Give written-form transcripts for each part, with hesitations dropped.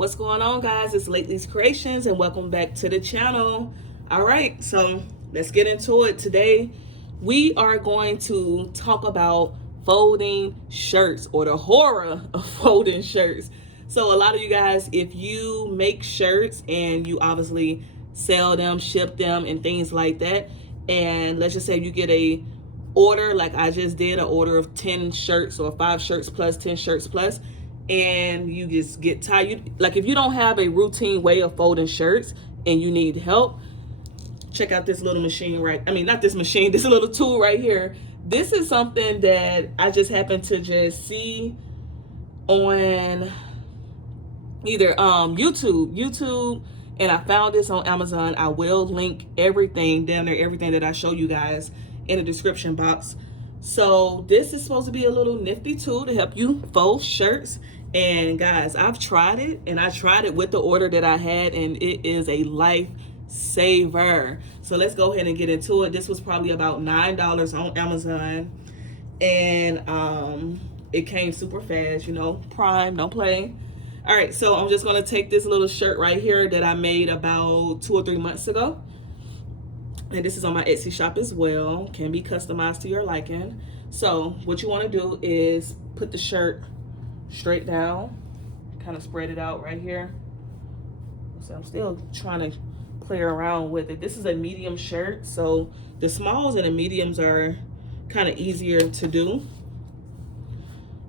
What's going on, guys? It's Lately's Creations and welcome back to the channel. All right, so let's get into it. Today we are going to talk about folding shirts, or the horror of folding shirts. So a lot of you guys, if you make shirts and you obviously sell them, ship them, and things like that, and let's just say you get a order like I just did, an order of 10 shirts or 5 shirts plus 10 shirts plus, and you just get tired. Like, if you don't have a routine way of folding shirts and you need help, check out this little machine, right? I mean, not this machine, this little tool right here. This is something that I just happened to just see on either YouTube, and I found this on Amazon. I will link everything down there, everything that I show you guys, in the description box. So this is supposed to be a little nifty tool to help you fold shirts. And guys, I've tried it, and I tried it with the order that I had, and it is a lifesaver. So let's go ahead and get into it. This was probably about $9 on Amazon, and it came super fast, you know, Prime, don't play. All right, so I'm just gonna take this little shirt right here that I made about 2 or 3 months ago. And this is on my Etsy shop as well. Can be customized to your liking. So what you want to do is put the shirt straight down, kind of spread it out right here. So I'm still trying to play around with it. This is a medium shirt, so the smalls and the mediums are kind of easier to do.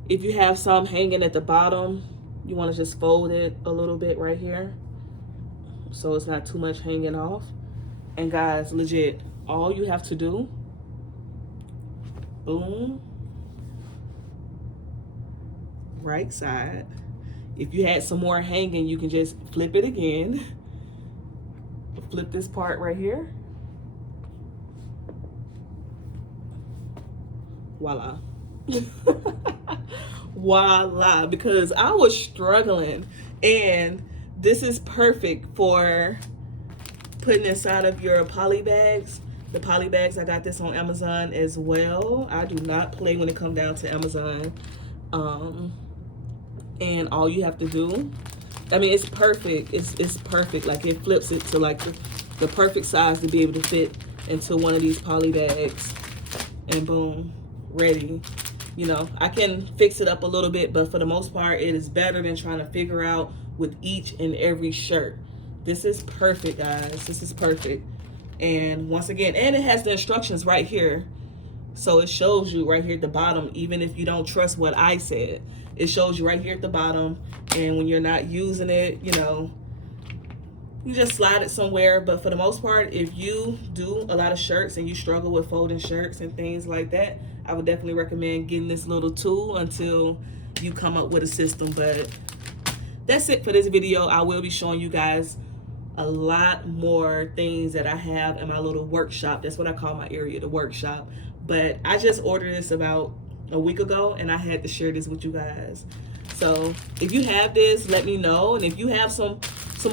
If you have some hanging at the bottom, you want to just fold it a little bit right here so it's not too much hanging off. And guys, legit, all you have to do, boom, right side. If you had some more hanging, you can just flip it again. Flip this part right here. Voila. Voila, because I was struggling, and this is perfect for putting inside of your poly bags. The poly bags, I got this on Amazon as well. I do not play when it comes down to Amazon. And all you have to do, I mean, it's perfect. It's perfect. Like, it flips it to like the perfect size to be able to fit into one of these poly bags, and boom, ready. You know, I can fix it up a little bit, but for the most part, it is better than trying to figure out with each and every shirt. This is perfect, guys. This is perfect. And once again, and it has the instructions right here. So it shows you right here at the bottom, even if you don't trust what I said, it shows you right here at the bottom. And when you're not using it, you know, you just slide it somewhere. But for the most part, if you do a lot of shirts and you struggle with folding shirts and things like that, I would definitely recommend getting this little tool until you come up with a system. But that's it for this video. I will be showing you guys a lot more things that I have in my little workshop. That's what I call my area, the workshop. But I just ordered this about a week ago, and I had to share this with you guys. So if you have this, let me know. And if you have some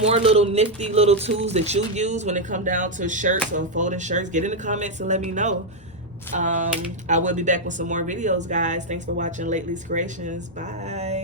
more little nifty little tools that you use when it comes down to shirts or folding shirts, get in the comments and let me know. I will be back with some more videos, guys. Thanks for watching Lately's Creations. Bye.